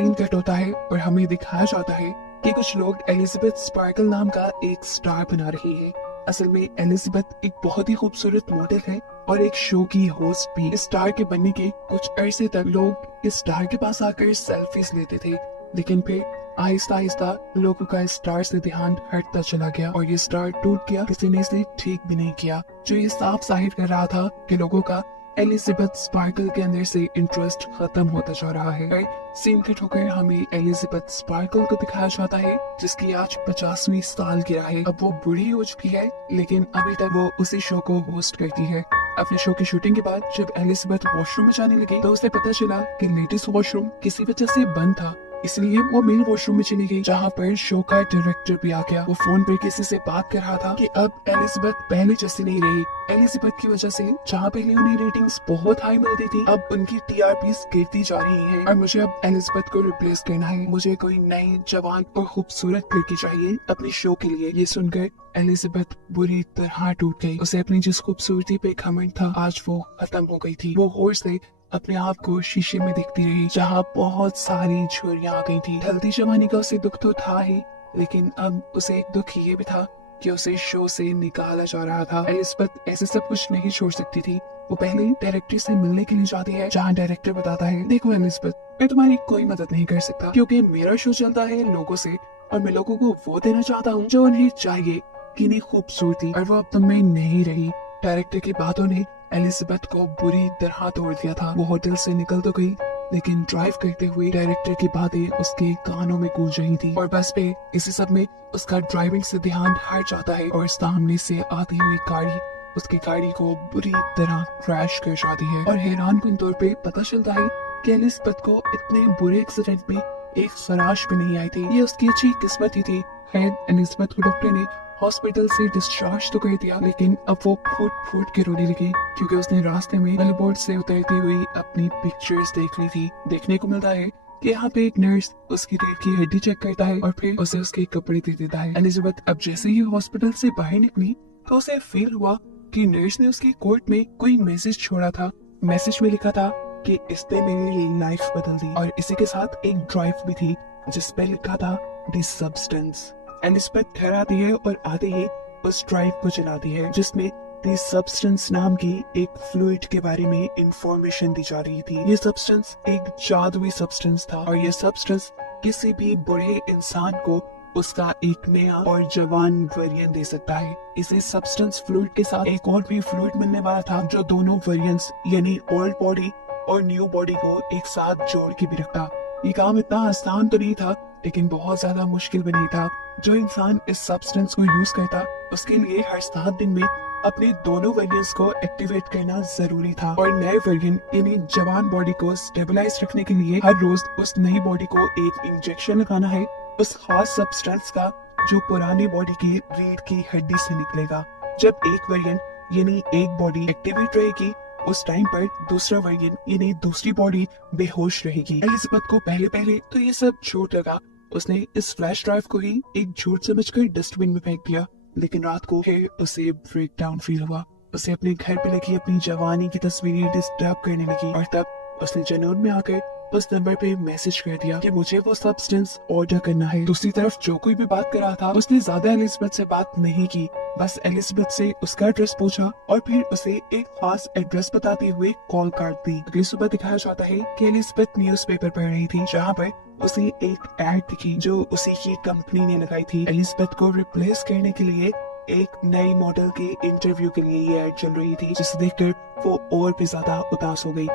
Scene cut होता है और हमें दिखाया जाता है कि कुछ लोग एलिजाबेथ स्पार्कल नाम का एक स्टार बना रहे हैं। असल में एलिजाबेथ एक बहुत ही खूबसूरत मॉडल है और एक शो की होस्ट भी। इस स्टार के बनने के कुछ अरसे तक लोग इस स्टार के पास आकर सेल्फीज लेते थे, लेकिन फिर आहिस्ता आहिस्ता लोगों का इस स्टार से ध्यान हटता चला गया और ये स्टार टूट गया। किसी ने इसे ठीक भी नहीं किया, जो ये साफ जाहिर कर रहा था कि लोगों का एलिजाबेथ स्पार्कल के अंदर से इंटरेस्ट खत्म होता जा रहा है। सीन कट होकर हमें एलिजाबेथ स्पार्कल को दिखाया जाता है, जिसकी आज 50वीं साल गिरा है। अब वो बूढ़ी हो चुकी है, लेकिन अभी तक वो उसी शो को होस्ट करती है। अपने शो की शूटिंग के बाद जब एलिजाबेथ वॉशरूम में जाने लगी तो उसे पता चला कि लेटेस्ट वॉशरूम किसी वजह से बंद था, इसलिए वो मेन वॉशरूम में चली गई, जहाँ पर शो का डायरेक्टर भी आ गया। वो फोन पर किसी से बात कर रहा था कि अब एलिजाबेथ पहले जैसी नहीं रही। एलिजाबेथ की वजह से जहाँ पहले उन्हें रेटिंग्स बहुत हाई मिलती थी, अब उनकी टीआरपीस गिरती जा रही है और मुझे अब एलिजाबेथ को रिप्लेस करना है। मुझे कोई नई जवान और खूबसूरत लड़की चाहिए अपने शो के लिए। ये सुनकर एलिजाबेथ बुरी तरह टूट गई। उसे अपनी जिस खूबसूरती पे घमंड था, आज वो खत्म हो गई थी। वो होश से अपने आप को शीशे में देखती रही, जहाँ बहुत सारी झुर्रियां आ गई थी। ढलती जवानी का उसे दुख तो था ही, लेकिन अब उसे एक दुख ये भी था कि उसे शो से निकाला जा रहा था। एलिजाबेथ ऐसे सब कुछ नहीं छोड़ सकती थी। वो पहले डायरेक्टर से मिलने के लिए जाती है, जहाँ डायरेक्टर बताता है, देखो एलिजाबेथ, मैं तुम्हारी कोई मदद नहीं कर सकता, क्योंकि मेरा शो चलता है लोगों से और मैं लोगों को वो देना चाहता हूँ जो उन्हें चाहिए, कितनी खूबसूरती, और वो अब तुम में नहीं रही। डायरेक्टर की बातों ने एलिजाबेथ को बुरी तरह तोड़ दिया था। वो होटल से निकल तो गई, लेकिन ड्राइव करते हुए डायरेक्टर की बातें उसके कानों में गूंज रही थी और बस पे इसी सब में उसका ड्राइविंग से ध्यान हट जाता है और सामने से आती हुई गाड़ी उसकी गाड़ी को बुरी तरह क्रैश कर जाती है। और हैरानकुन तौर पे पता चलता है कि एलिजाबेथ को इतने बुरे एक्सीडेंट में एक खराश भी नहीं आई थी। ये उसकी अच्छी किस्मत ही थी। खैर, एलिजाबेथ को डॉक्टर ने हॉस्पिटल से डिस्चार्ज तो कर दिया, लेकिन अब वो फूट फूट के रोने लगी, क्योंकि उसने रास्ते में बोर्ड से उतरती हुई अपनी पिक्चर्स देख ली थी। देखने को मिलता है कि यहाँ पे एक नर्स उसकी रीढ़ की हड्डी चेक करता है और फिर उसे उसके कपड़े दे देता है। एलिजाबेथ अब जैसे ही हॉस्पिटल से बाहर निकली तो उसे फील हुआ कि नर्स ने उसकी कोट में कोई मैसेज छोड़ा था। मैसेज में लिखा था कि इसने मेरी लाइफ बदल दी, और इसी के साथ एक ड्राइव भी थी जिसपे लिखा था दिस सब्सटेंस। एलिजाबेथ घर आती है और आते ही उस ड्राइव को चलाती है, जिसमें दिस सब्सटेंस नाम की एक फ्लूइड के बारे में इंफॉर्मेशन दी जा रही थी। ये सब्सटेंस एक जादुई सब्सटेंस था और ये सब्सटेंस किसी भी बूढ़े इंसान को उसका एक नया और जवान वेरिएंट दे सकता है। इसे सब्सटेंस फ्लूइड के साथ एक और भी फ्लूइड मिलने वाला था, जो दोनों वेरिएंट्स यानी ओल्ड बॉडी और न्यू बॉडी को एक साथ जोड़ के भी रखता। ये काम इतना आसान तो नहीं था, लेकिन बहुत ज्यादा मुश्किल भी नहीं था। जो इंसान इस सब्सटेंस को यूज करता, उसके लिए हर 7 दिन में अपने दोनों वेरिएंट्स को एक्टिवेट करना जरूरी था, और नए वेरिएंट यानी जवान बॉडी को स्टेबलाइज रखने के लिए हर रोज उस नई बॉडी को एक इंजेक्शन लगाना है उस खास सब्सटेंस का, जो पुरानी बॉडी की रीढ़ की हड्डी से निकलेगा। जब एक वेरिएंट यानी एक बॉडी एक्टिवेट रहेगी, उस टाइम पर दूसरा वेरिएंट यानी दूसरी बॉडी बेहोश रहेगी। एलिजाबेथ को पहले पहले तो ये सब झूठ लगा। उसने इस फ्लैश ड्राइव को ही एक झूठ समझकर डस्टबिन में फेंक दिया, लेकिन रात को फिर उसे ब्रेक डाउन फील हुआ। उसे अपने घर पे लगी अपनी जवानी की तस्वीरें डिस्टर्ब करने लगी, और तब उसने जनून में आकर उस नंबर पे मैसेज कर दिया कि मुझे वो सब्सटेंस ऑर्डर करना है। दूसरी तरफ जो कोई भी बात कर रहा था, उसने ज्यादा एलिजाबेथ से बात नहीं की, बस एलिजाबेथ से उसका एड्रेस पूछा और फिर उसे एक खास एड्रेस बताते हुए कॉल काट दी। अगली सुबह दिखाया जाता है कि एलिजाबेथ न्यूज़पेपर पढ़ रही थी, जहाँ पर उसे एक एड दिखी जो उसी की कंपनी ने लगाई थी। एलिजाबेथ को रिप्लेस करने के लिए एक नई मॉडल के इंटरव्यू के लिए ये एड चल रही थी, जिसे देखकर वो और भी ज्यादा उदास हो गई।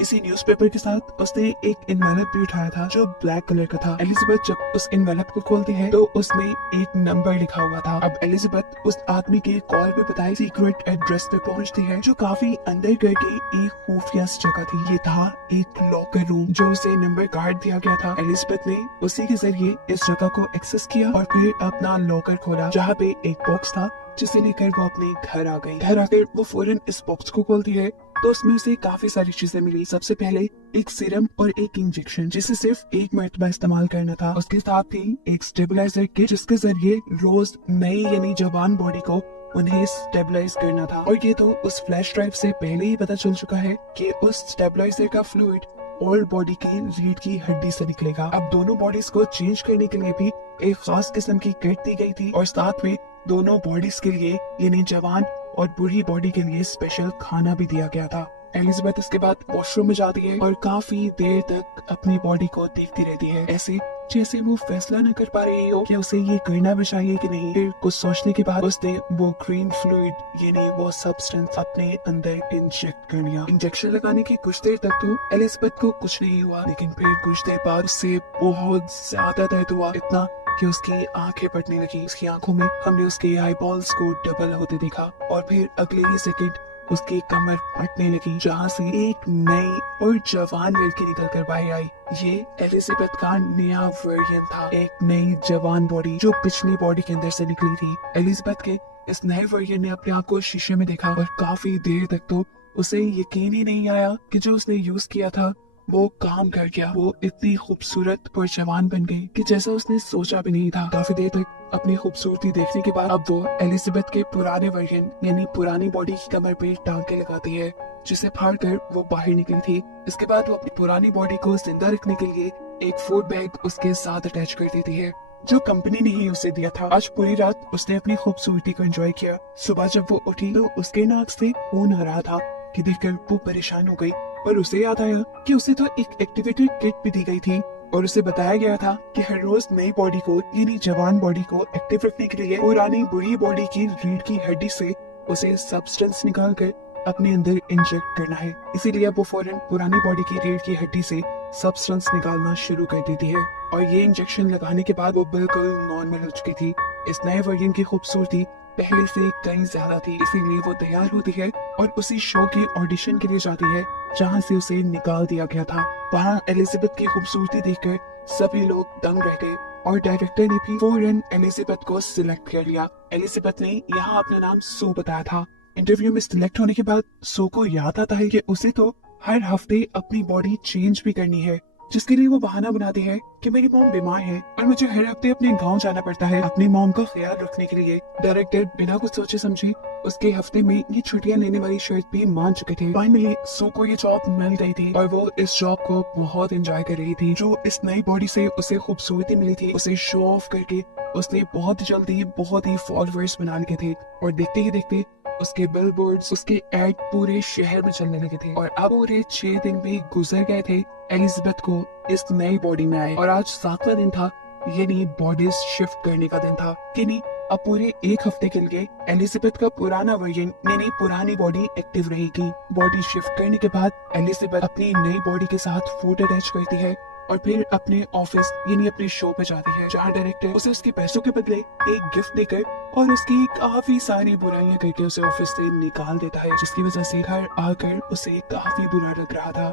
इसी न्यूज़पेपर के साथ उसने एक एनवेलप भी उठाया था जो ब्लैक कलर का था। एलिजाबेथ जब उस एनवेलप को खोलती है तो उसमें एक नंबर लिखा हुआ था। अब एलिजाबेथ उस आदमी के कॉल पे बताई सीक्रेट एड्रेस पे पहुंचती है, जो काफी अंदर करके एक खुफिया जगह थी। ये था एक लॉकर रूम जो उसे नंबर कार्ड दिया गया था। एलिजाबेथ ने उसी के जरिए इस जगह को एक्सेस किया और फिर अपना लॉकर खोला, जहाँ पे एक बॉक्स था जिसे लेकर वो अपने घर आ गई। घर आकर वो फौरन इस बॉक्स को खोलती है तो उसमें उसे काफी सारी चीजें मिली। सबसे पहले एक सीरम और एक इंजेक्शन, जिसे सिर्फ एक मरतबा इस्तेमाल करना था। उसके साथ ही एक स्टेबलाइजर किट, जिसके जरिए रोज नई यानी जवान बॉडी को उन्हें स्टेबलाइज करना था। और ये तो उस फ्लैश ड्राइव से पहले ही पता चल चुका है कि उस स्टेबलाइजर का फ्लूइड ओल्ड बॉडी की रीढ़ की हड्डी से निकलेगा। अब दोनों बॉडीज को चेंज करने के लिए भी एक खास किस्म की किट दी गई थी और साथ में दोनों बॉडीज के लिए यानी जवान और बूढ़ी बॉडी के लिए स्पेशल खाना भी दिया गया था। एलिजाबेथ इसके बाद वॉशरूम में जाती है और काफी देर तक अपनी बॉडी को देखती रहती है, ऐसे जैसे वो फैसला न कर पा रही हो कि उसे ये करना भी चाहिए कि नहीं। फिर कुछ सोचने के बाद उसने वो ग्रीन फ्लूइड यानी वो सब्सटेंस अपने अंदर इंजेक्ट कर लिया। इंजेक्शन लगाने की कुछ देर तक तो एलिजाबेथ को कुछ नहीं हुआ, लेकिन फिर कुछ देर बाद उससे बहुत ज्यादा दर्द हुआ, इतना कि उसकी आंखें फटने लगी। उसकी आंखों में हमने उसके आई बॉल्स को डबल होते देखा और फिर अगले ही सेकंड उसकी कमर फटने लगी, जहाँ से एक नई और जवान लड़की निकल कर बाहर आई। ये एलिजाबेथ का नया वर्जन था, एक नई जवान बॉडी जो पिछली बॉडी के अंदर से निकली थी। एलिजाबेथ के इस नए वर्जन ने अपने आप को शीशे में देखा और काफी देर तक तो उसे यकीन ही नहीं आया कि जो उसने यूज किया था वो काम कर गया। वो इतनी खूबसूरत और जवान बन गई कि जैसा उसने सोचा भी नहीं था। काफी देर तक अपनी खूबसूरती देखने के बाद अब वो एलिजाबेथ के पुराने वर्जन यानी पुरानी बॉडी की कमर पे टांके लगाती है, जिसे फाड़ कर वो बाहर निकली थी। इसके बाद वो अपनी पुरानी बॉडी को जिंदा रखने के लिए एक फूड बैग उसके साथ अटैच कर देती है, जो कंपनी ने ही उसे दिया था। आज पूरी रात उसने अपनी खूबसूरती को एंजॉय किया। सुबह जब वो उठी तो उसके नाक से खून आ रहा था कि देखकर वो परेशान हो गई और उसे याद आया कि उसे तो एक एक्टिवेटेड किट भी दी गई थी और उसे बताया गया था कि हर रोज नई बॉडी को यानी जवान बॉडी को एक्टिव रखने के लिए पुरानी बुरी बॉडी की रीढ़ की हड्डी से उसे सब्सटेंस निकाल कर अपने अंदर इंजेक्ट करना है। इसीलिए अब वो फौरन पुरानी बॉडी की रीढ़ की हड्डी से सब्सटेंस निकालना शुरू कर देती है और ये इंजेक्शन लगाने के बाद वो बिल्कुल नॉर्मल हो चुकी थी। इस नए वर्जन की खूबसूरती पहले से कहीं ज्यादा थी, इसीलिए वो तैयार होती है और उसी शो की ऑडिशन के लिए जाती है जहाँ से उसे निकाल दिया गया था। वहाँ एलिजाबेथ की खूबसूरती देखकर सभी लोग दंग रह गए और डायरेक्टर ने भी फौरन एलिजाबेथ को सिलेक्ट कर लिया। एलिजाबेथ ने यहाँ अपना नाम सू बताया था। इंटरव्यू में सिलेक्ट होने के बाद सू को याद आता है कि उसे तो हर हफ्ते अपनी बॉडी चेंज भी करनी है, जिसके लिए वो बहाना बनाती है कि मेरी मॉम बीमार है और मुझे हर हफ्ते अपने गांव जाना पड़ता है अपनी मॉम का ख्याल रखने के लिए। डायरेक्टर बिना कुछ सोचे समझे उसके हफ्ते में ये छुट्टियां लेने वाली शर्त भी मान चुके थे। फाइनली सू को ये जॉब मिल गई थी और वो इस जॉब को बहुत एंजॉय कर रही थी। जो इस नई बॉडी से उसे खूबसूरती मिली थी उसे शो ऑफ करके उसने बहुत जल्दी बहुत ही फॉलोअर्स बना लिए थे और देखते ही देखते उसके बिलबोर्ड्स उसके एड पूरे शहर में चलने लगे थे। और अब पूरे 6 दिन भी गुजर गए थे एलिजाबेथ को इस नई बॉडी में आए और आज 7वां दिन था, यानी बॉडीज शिफ्ट करने का दिन था। कि नहीं, अब पूरे 1 हफ्ते के लिए एलिजाबेथ का पुराना वर्जन यानी पुरानी बॉडी एक्टिव रहेगी। बॉडी शिफ्ट करने के बाद एलिजाबेथ अपनी नई बॉडी के साथ फूड अटैच करती है और फिर अपने ऑफिस यानी अपने शो पे जाती है, जहाँ डायरेक्टर उसे उसके पैसों के बदले एक गिफ्ट देकर और उसकी काफी सारी बुराइयां करके उसे ऑफिस से निकाल देता है, जिसकी वजह से घर आकर उसे काफी बुरा लग रहा था।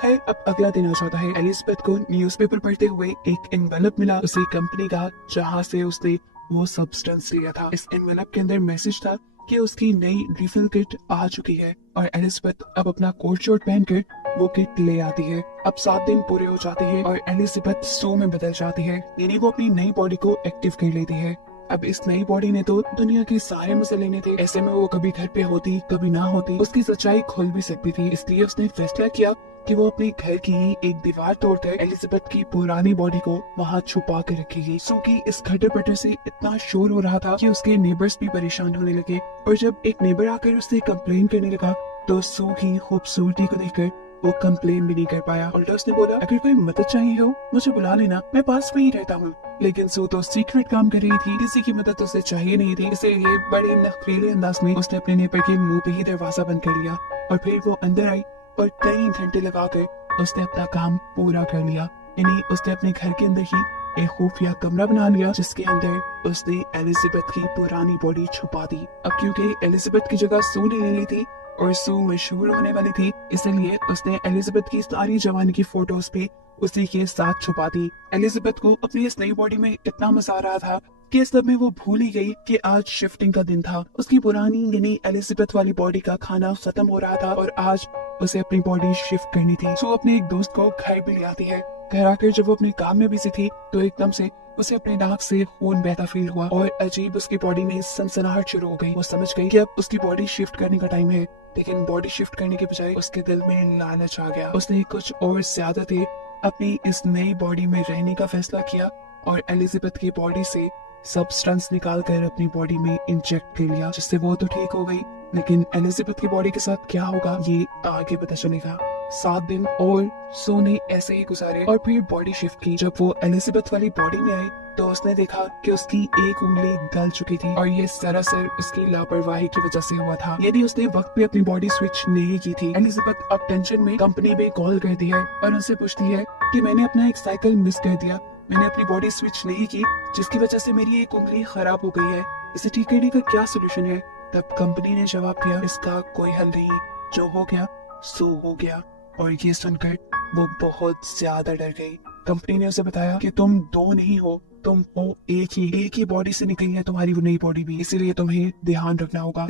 खैर अब अगला दिन आ जाता है। एलिजाबेथ को न्यूज़पेपर पढ़ते हुए एक एनवेलप मिला उसे कंपनी का, जहाँ से उसने वो सब्सटेंस लिया था। इस एनवेलप के अंदर मैसेज था कि उसकी नई रिफिल किट आ चुकी है और एलिजाबेथ अब अपना कोट शर्ट पहनकर वो किट ले आती है। अब 7 दिन पूरे हो जाते हैं और एलिजाबेथ सू में बदल जाती है, यानी वो अपनी नई बॉडी को एक्टिव कर लेती है। अब इस नई बॉडी ने तो दुनिया के सारे मजे लेने थे, ऐसे में वो कभी घर पे होती कभी ना होती, उसकी सच्चाई खुल भी सकती थी। इसलिए उसने फैसला किया कि वो अपने घर की ही एक दीवार तोड़कर एलिजाबेथ की पुरानी बॉडी को वहाँ छुपा कर रखेगी। सू की इस खटर पटर से इतना शोर हो रहा था कि उसके नेबर्स भी परेशान होने लगे और जब एक नेबर आकर उससे कंप्लेन करने लगा तो सू की खूबसूरती को देखकर वो कंप्लेन भी नहीं कर पाया। उल्टा उसने बोला, अगर कोई मदद चाहिए हो मुझे बुला लेना, मैं पास में ही रहता हूँ। लेकिन सू तो सीक्रेट काम कर रही थी, किसी की मदद उसे चाहिए नहीं थी, इसलिए बड़े नखरेले अंदाज में उसने अपने नेबर के मुंह पे ही दरवाजा बंद कर लिया और फिर वो अंदर आई और कई घंटे लगाकर उसने अपना काम पूरा कर लिया। यानी उसने अपने घर के अंदर ही एक खुफिया कमरा बना लिया जिसके अंदर उसने एलिजाबेथ की पुरानी बॉडी छुपा दी। अब क्योंकि एलिजाबेथ की जगह सू ने ले ली थी और सू मशहूर होने वाली थी, इसलिए उसने एलिजाबेथ की सारी जवानी की फोटोज पे उसी के साथ छुपा दी। एलिजाबेथ को अपनी इस नई बॉडी में इतना मजा आ रहा था कि इस सब में वो भूल ही गई कि आज शिफ्टिंग का दिन था। उसकी पुरानी यानी एलिजाबेथ वाली बॉडी का खाना खत्म हो रहा था और आज उसे अपनी बॉडी शिफ्ट करनी थी। सो अपने एक दोस्त को घर भी ले आती है। घर आकर जब वो अपने काम में बिजी थी तो एकदम से उसे अपने नाक से खून बहता फील हुआ और अजीब उसकी बॉडी में सनसनाहट शुरू हो गई। वो समझ गई कि अब उसकी बॉडी शिफ्ट करने का टाइम है, लेकिन बॉडी शिफ्ट करने के बजाय उसके दिल में लालच आ गया। उसने कुछ और ज्यादा देर अपनी इस नई बॉडी में रहने का फैसला किया और एलिजाबेथ की बॉडी से सब्सटेंस निकाल कर अपनी बॉडी में इंजेक्ट कर लिया, जिससे वो तो ठीक हो गई। लेकिन एलिजाबेथ की बॉडी के साथ क्या होगा ये आगे पता चलेगा। 7 दिन और सो ने ऐसे ही गुजारे और फिर बॉडी शिफ्ट की। जब वो एलिजाबेथ वाली बॉडी में आई तो उसने देखा कि उसकी एक उंगली गल चुकी थी और ये सरासर उसकी लापरवाही की वजह से हुआ था। यदि उसने वक्त पे अपनी बॉडी स्विच नहीं की थी। एलिजाबेथ अब टेंशन में कंपनी में कॉल करती है और उनसे पूछती है कि मैंने अपना एक साइकिल मिस कर दिया, मैंने अपनी बॉडी स्विच नहीं की, जिसकी वजह से मेरी एक उंगली खराब हो गई है, इसे ठीक करने का क्या सोल्यूशन है। तब कंपनी ने जवाब दिया, इसका कोई हल नहीं, जो हो गया सो हो गया। और ये सुनकर वो बहुत ज्यादा डर गई। कंपनी ने उसे बताया कि तुम दो नहीं हो, तुम हो एक ही बॉडी से निकली है तुम्हारी वो नई बॉडी भी, इसीलिए तुम्हें ध्यान रखना होगा।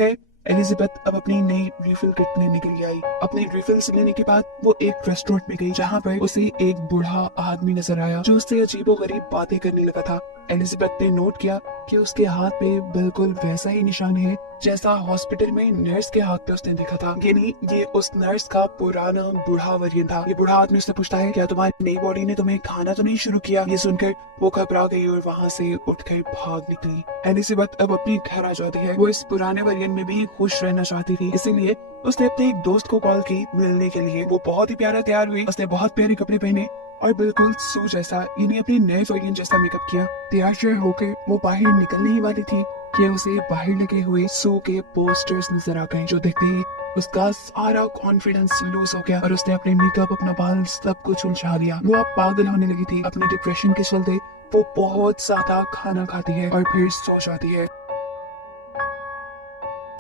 एलिजाबेथ अब अपनी नई रिफिल किट लेने के लिए आई। अपनी रिफिल लेने के बाद वो एक रेस्टोरेंट में गई, जहाँ पर उसे एक बूढ़ा आदमी नजर आया जो उससे अजीबोगरीब बातें करने लगा था। एलिजाबेथ ने नोट किया कि उसके हाथ पे बिल्कुल वैसा ही निशान है जैसा हॉस्पिटल में नर्स के हाथ पे उसने देखा था, यानी ये उस नर्स का पुराना बूढ़ा वर्जन था। ये बूढ़ा आदमी उससे पूछता है, क्या तुम्हारी नई बॉडी ने तुम्हें खाना तो नहीं शुरू किया। ये सुनकर वो घबरा गई और वहाँ से उठकर भाग निकली। एलिजाबेथ अब अपनी घर आ जाती है। वो इस पुराने वर्जन में भी खुश रहना चाहती थी, इसीलिए उसने अपने एक दोस्त को कॉल की मिलने के लिए। वो बहुत ही प्यारा तैयार हुई, उसने बहुत प्यारे कपड़े पहने और बिल्कुल सू जैसा यानी अपने नए वर्जन जैसा मेकअप किया। तैयार श्यार होकर वो बाहर निकलने ही वाली थी कि उसे बाहर लगे हुए सू के पोस्टर्स नजर आ गए, जो देखते ही उसका सारा कॉन्फिडेंस लूज हो गया और उसने अपने मेकअप, अपना बाल, सब कुछ उलझा दिया। वो अब पागल होने लगी थी। अपने डिप्रेशन के चलते वो बहुत ज्यादा खाना खाती है और फिर सो जाती है।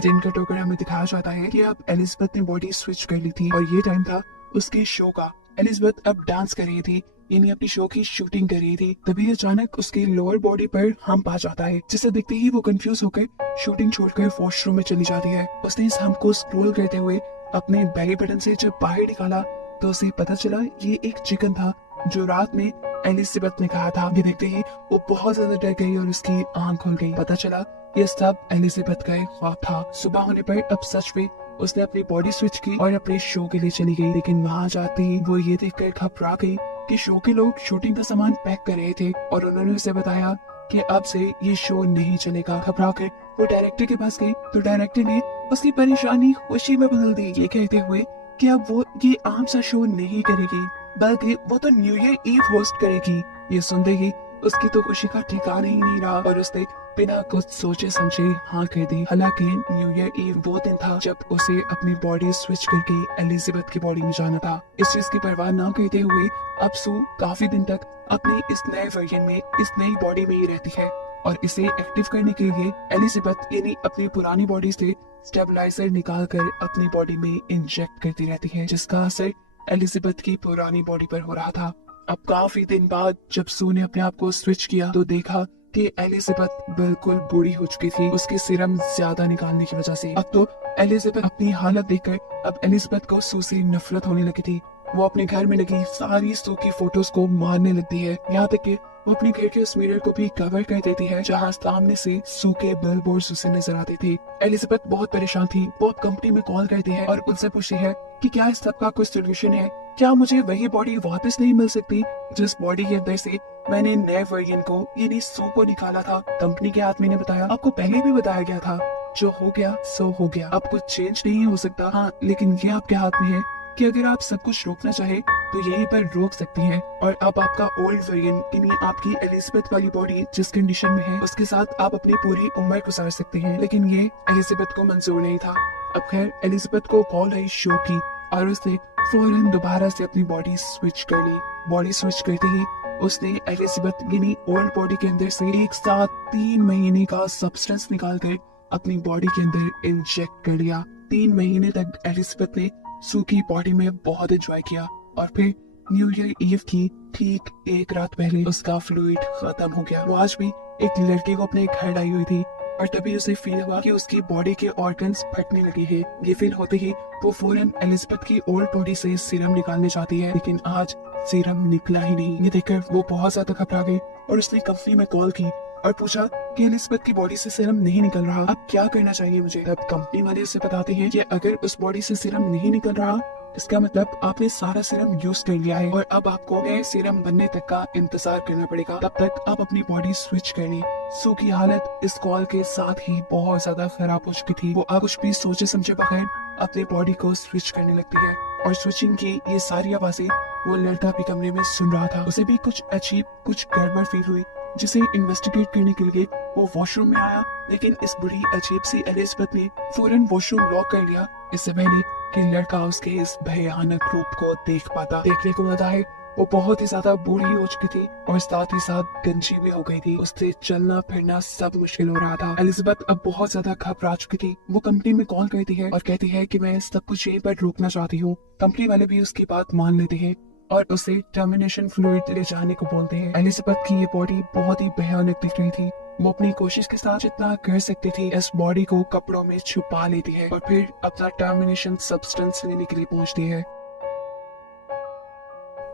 दिन का टोकर हमें दिखाया जाता है कि अब एलिजाबेथ ने बॉडी स्विच कर ली थी और ये टाइम था उसके शो का। एलिजाबेथ अब डांस कर रही थी, यानी अपनी शो की शूटिंग कर रही थी। तभी अचानक उसकी लोअर बॉडी पर हम्प आ जाता है, जिसे देखते ही वो कंफ्यूज होकर शूटिंग छोड़कर वॉशरूम में चली जाती है। उसने इस हम्प को स्क्रॉल करते हुए अपने बेली बटन से जब बाहर निकाला तो उसे पता चला ये एक चिकन था जो रात में एलिजाबेथ ने कहा था। ये देखते ही वो बहुत ज्यादा डर गई और उसकी आंख खुल गई। पता चला ये सब एलिजाबेथ का एक ख्वाब था। सुबह होने पर अब सच में उसने अपनी बॉडी स्विच की और अपने शो के लिए चली गई। लेकिन वहाँ जाते ही वो ये देखकर घबरा गई कि शो के लोग शूटिंग का सामान पैक कर रहे थे और उन्होंने उसे बताया कि अब से ये शो नहीं चलेगा। घबरा कर वो डायरेक्टर के पास गई तो डायरेक्टर ने उसकी परेशानी खुशी में बदल दी, ये कहते हुए कि अब वो ये आम सा शो नहीं करेगी, बल्कि वो तो न्यू ईयर ईव होस्ट करेगी। ये सुनते ही उसकी तो खुशी का ठिकाना ही नहीं रहा और उसने बिना कुछ सोचे समझे हाँ कह दी। हालांकि न्यू ईयर ईव वो दिन था जब उसे अपनी बॉडी स्विच करके एलिजाबेथ की बॉडी में जाना था। इस चीज की परवाह न करते हुए अब सू काफी दिन तक अपनी इस नए वर्जन में, इस नई बॉडी में ही रहती है और इसे एक्टिव करने के लिए एलिजाबेथ यानी अपनी पुरानी बॉडी से स्टेबलाइजर निकाल कर अपनी बॉडी में इंजेक्ट करती रहती है, जिसका असर एलिजाबेथ की पुरानी बॉडी पर हो रहा था। अब काफी दिन बाद जब सू ने अपने आप को स्विच किया तो देखा कि एलिजाबेथ बिल्कुल बूढ़ी हो चुकी थी, उसके सीरम ज्यादा निकालने की वजह से। अब तो एलिजाबेथ अपनी हालत देखकर अब एलिजाबेथ को सू से नफरत होने लगी थी। वो अपने घर में लगी सारी सू की फोटोज को मारने लगती है, यहाँ तक कि वो अपने घर के उस मिरर को भी कवर कर देती है जहाँ सामने से सू के बिलबोर्ड्स उसे नजर आते थे। एलिजाबेथ बहुत परेशान थी। वो अब कंपनी में कॉल करती है और उनसे पूछती है कि क्या इस सब का कोई सोल्यूशन है, क्या मुझे वही बॉडी वापस नहीं मिल सकती जिस बॉडी के अंदर से मैंने नए वर्जन को यानी सू को निकाला था। कंपनी के आदमी ने बताया, आपको पहले भी बताया गया था, जो हो गया सो हो गया, अब कुछ चेंज नहीं हो सकता। हाँ, लेकिन ये आपके हाथ में है कि अगर आप सब कुछ रोकना चाहे तो यहीं पर रोक सकती हैं। और अब आपका ओल्ड वर्जन यानी आपकी एलिजाबेथ वाली बॉडी जिस कंडीशन में है उसके साथ आप अपनी पूरी उम्र गुजार सकते हैं। लेकिन ये एलिजाबेथ को मंजूर नहीं था। अब खैर एलिजाबेथ को कॉल आई शो की और उसने फौरन दोबारा से अपनी बॉडी स्विच कर ली। बॉडी स्विच करते ही उसने एलिजाबेथ यानी ओल्ड बॉडी के अंदर से एक साथ 3 महीने का सब्सटेंस निकाल कर अपनी बॉडी के अंदर इंजेक्ट कर लिया। 3 महीने तक एलिजाबेथ ने सू की बॉडी में बहुत एंजॉय किया और फिर न्यू ईयर ईव की ठीक एक रात पहले उसका फ्लूइड खत्म हो गया। वो आज भी एक लड़के को अपने घर लाई हुई थी और तभी उसे फील हुआ कि उसकी बॉडी के ऑर्गन्स फटने लगे हैं। ये फील होते ही वो फौरन एलिजाबेथ की ओल्ड बॉडी से सीरम निकालने चाहती है, लेकिन आज सीरम निकला ही नहीं। ये देखकर वो बहुत ज्यादा घबरा गई और उसने कंपनी में कॉल की और पूछा कि एलिजाबेथ की बॉडी से सीरम नहीं निकल रहा, अब क्या करना चाहिए मुझे। तब कंपनी वाले उसे बताते हैं कि अगर उस बॉडी से सीरम नहीं निकल रहा, इसका मतलब आपने सारा सीरम यूज कर लिया है और अब आपको नए सीरम बनने तक का इंतजार करना पड़ेगा। तब तक आप अपनी बॉडी स्विच कर लें। सू की हालत इस कॉल के साथ ही बहुत ज्यादा खराब हो चुकी थी। वो अब कुछ भी सोचे समझे बगैर अपने बॉडी को स्विच करने लगती है और स्विचिंग की ये सारी आवाजें वो लड़का भी कमरे में सुन रहा था। उसे भी कुछ अजीब, कुछ गड़बड़ फील हुई, जिसे इन्वेस्टिगेट करने के लिए वो वॉशरूम में आया। लेकिन इस बुरी अजीब सी एलिजाबेथ ने फौरन वॉशरूम लॉक कर लिया, इससे पहले कि लड़का उसके इस भयानक रूप को देख पाता। देखने को मिलता है वो बहुत ही ज्यादा बूढ़ी हो चुकी थी और साथ ही साथ गंजी भी हो गई थी। उससे चलना फिरना सब मुश्किल हो रहा था। एलिजाबेथ अब बहुत ज्यादा घबरा चुकी थी। वो कंपनी में कॉल करती है और कहती है कि मैं सब कुछ यहीं पर रोकना चाहती हूँ। कंपनी वाले भी उसकी बात मान लेते हैं और उसे टर्मिनेशन फ्लूइड ले जाने को बोलते हैं। एलिजाबेथ की ये बॉडी बहुत ही भयानक दिख रही थी। वो अपनी कोशिश के साथ जितना कर सकती थी इस बॉडी को कपड़ों में छुपा लेती है और फिर अपना टर्मिनेशन सब्सटेंस लेने के लिए पहुंचती है।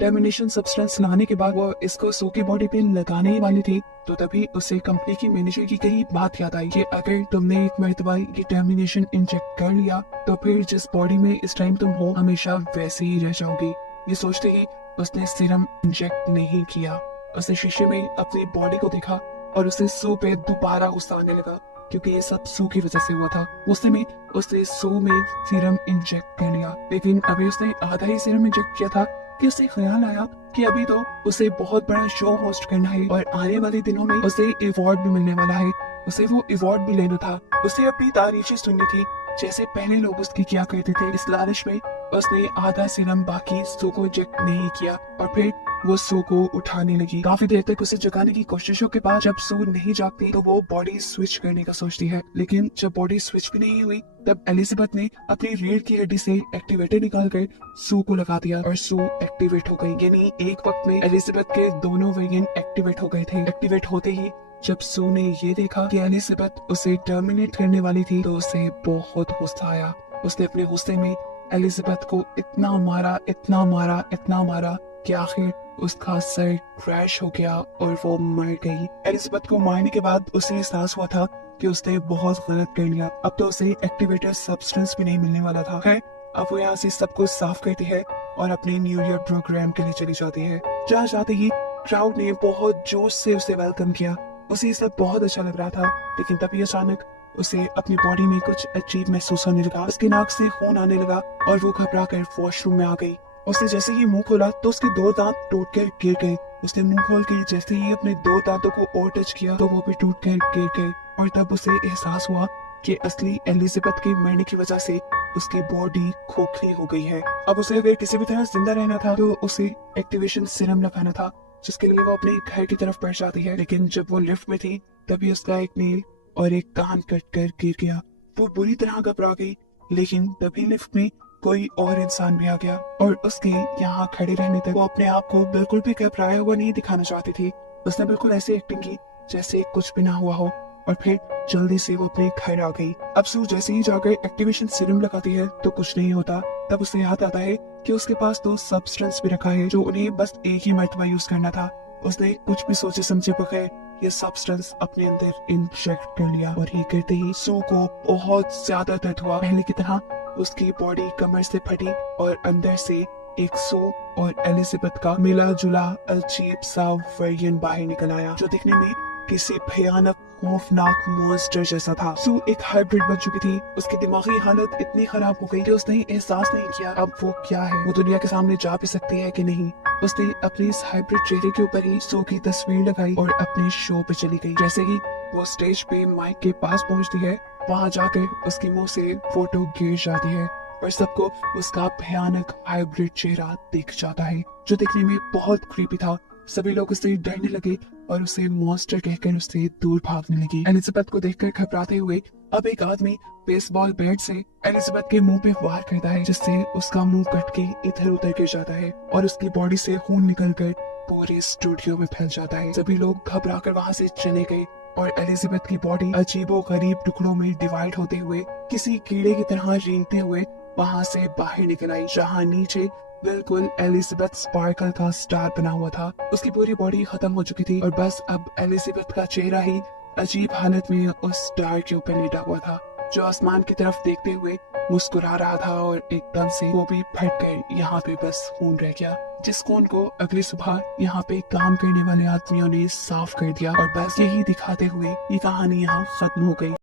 टर्मिनेशन सब्सटेंस लाने के बाद वो इसको सू की बॉडी पे लगाने ही वाली थी, तो तभी उसे कंपनी की मैनेजर की कही बात याद आई कि अगर तुमने एक मर्तबा ये टर्मिनेशन इंजेक्ट कर लिया तो फिर जिस बॉडी में इस टाइम तुम हो हमेशा वैसे ही रह जाओगी। ये सोचते ही उसने सीरम इंजेक्ट नहीं किया। उसने शीशे में अपनी बॉडी को देखा और उसे सू पे दोबारा गुस्सा आने लगा, क्योंकि ये सब सू की वजह से हुआ था। गुस्से में उसने सू में सीरम इंजेक्ट कर लिया, लेकिन अभी उसने आधा ही सीरम इंजेक्ट किया था कि उसे ख्याल आया कि अभी तो उसे बहुत बड़ा शो होस्ट करना है और आने वाले दिनों में उसे अवार्ड भी मिलने वाला है। उसे वो अवार्ड भी लेना था। उसे अपनी तारीफें सुननी थी जैसे पहले लोग उसकी किया करते थे। इस लालच में उसने आधा सीरम बाकी सू को इंजेक्ट नहीं किया और फिर वो सू को उठाने लगी। काफी देर तक उसे जगाने की कोशिशों के बाद जब सू नहीं जागती तो वो बॉडी स्विच करने का सोचती है, लेकिन जब बॉडी स्विच भी नहीं हुई तब एलिजाबेथ ने अपनी रीढ़ की हड्डी से एक्टिवेटर निकाल कर सू को लगा दिया और सू एक्टिवेट हो गई। यानी एक वक्त में एलिजाबेथ के दोनों वेरिएंट एक्टिवेट हो गए थे। एक्टिवेट होते ही जब सू ने ये देखा कि एलिजाबेथ उसे टर्मिनेट करने वाली थी तो उसे बहुत गुस्सा आया। उसने अपने गुस्से में एलिजाबेथ को इतना मारा, इतना मारा, इतना मारा कि आखिर उसका सर क्रैश हो गया और वो मर गई। एलिजाबेथ को मारने के बाद उसे एहसास हुआ था कि उसने बहुत गलत कर लिया। अब तो उसे एक्टिवेटर सब्सटेंस भी नहीं मिलने वाला था। खैर, अब वो यहाँ से सब कुछ साफ करती है और अपने न्यू ईयर प्रोग्राम के लिए चली जाती है। जहाँ जाते ही क्राउड ने बहुत जोश से उसे वेलकम किया। उसे ये सब बहुत अच्छा लग रहा था, लेकिन तभी अचानक उसे अपनी बॉडी में कुछ अजीब महसूस होने लगा। उसके नाक से खून आने लगा और वो घबरा कर वॉशरूम में आ गई। उसने जैसे ही मुंह खोला तो उसके 2 दांत टूट कर गिर गए। उसने मुंह खोल के जैसे ही अपने 2 दांतों को और टच किया तो वो भी टूट कर गिर गए और तब उसे एहसास हुआ कि असली एलिजाबेथ के मरने की वजह से उसकी बॉडी खोखली हो गई है। अब उसे अगर किसी भी तरह जिंदा रहना था तो उसे एक्टिवेशन सीरम लगाना था, जिसके लिए वो अपने घर की तरफ बढ़ जाती है। लेकिन जब वो लिफ्ट में थी तभी उसका एक नील और एक कान कट कर गिर गया। वो बुरी तरह घबरा गई, लेकिन तभी लिफ्ट में कोई और इंसान भी आ गया और उसके यहाँ खड़े रहने तक वो अपने आप को बिल्कुल भी घबराया हुआ नहीं दिखाना चाहती थी। उसने बिल्कुल ऐसी एक्टिंग की जैसे कुछ भी ना हुआ हो और फिर जल्दी से वो अपने घर आ गई। अब सू जैसे ही जाकर एक्टिवेशन सीरम लगाती है तो कुछ नहीं होता। तब उसे याद आता है कि उसके पास 2 सब्सटेंस भी रखा है जो उन्हें बस एक ही मर्तबा यूज करना था। उसने कुछ भी सोचे समझे बगैर ये सब्सटेंस अपने अंदर इंजेक्ट कर लिया और ये करते ही सू को बहुत ज्यादा दर्द हुआ। पहले की तरह उसकी बॉडी कमर से फटी और अंदर से एक सू और एलिजाबेथ का मिला जुला अजीब सा वर्जन बाहर निकल आया, जो दिखने में किसी भयानक खौफनाक मॉन्स्टर जैसा था। सू एक हाइब्रिड बन चुकी थी। उसकी दिमागी हालत इतनी खराब हो गई कि उसने एहसास नहीं किया अब वो क्या है, वो दुनिया के सामने जा भी सकती है कि नहीं। उसने अपनी इस हाइब्रिड चेहरे के ऊपर ही सू की तस्वीर लगाई और अपने शो पे चली गई। जैसे ही वो स्टेज पे माइक के पास पहुंचती है, वहां जाकर उसके मुंह से फोटो गिर जाती है और सबको उसका भयानक हाइब्रिड चेहरा दिख जाता है, जो दिखने में बहुत क्रीपी था। सभी लोग उससे डरने लगे और उसे मॉन्स्टर कहकर उससे दूर भागने लगी। एलिजाबेथ को देखकर घबराते हुए अब एक आदमी बेसबॉल बैट से एलिजाबेथ के मुंह पे वार करता है, जिससे उसका मुंह कट के इधर उधर गिर जाता है और उसकी बॉडी से खून निकलकर पूरे स्टूडियो में फैल जाता है। सभी लोग घबराकर वहां से चले गए और एलिजाबेथ की बॉडी अजीबो गरीब टुकड़ों में डिवाइड होते हुए किसी कीड़े की तरह रेंगते हुए वहां से बाहर निकल आई, जहाँ नीचे बिल्कुल एलिजाबेथ स्पार्कल का स्टार बना हुआ था। उसकी पूरी बॉडी खत्म हो चुकी थी और बस अब एलिजाबेथ का चेहरा ही अजीब हालत में उस स्टार के ऊपर लेटा हुआ था, जो आसमान की तरफ देखते हुए मुस्कुरा रहा था। और एकदम से वो भी फट कर यहाँ पे बस खून रह गया, जिस खून को अगली सुबह यहाँ पे काम करने वाले आदमियों ने साफ कर दिया। और बस यही दिखाते हुए ये कहानी यहाँ खत्म हो गई।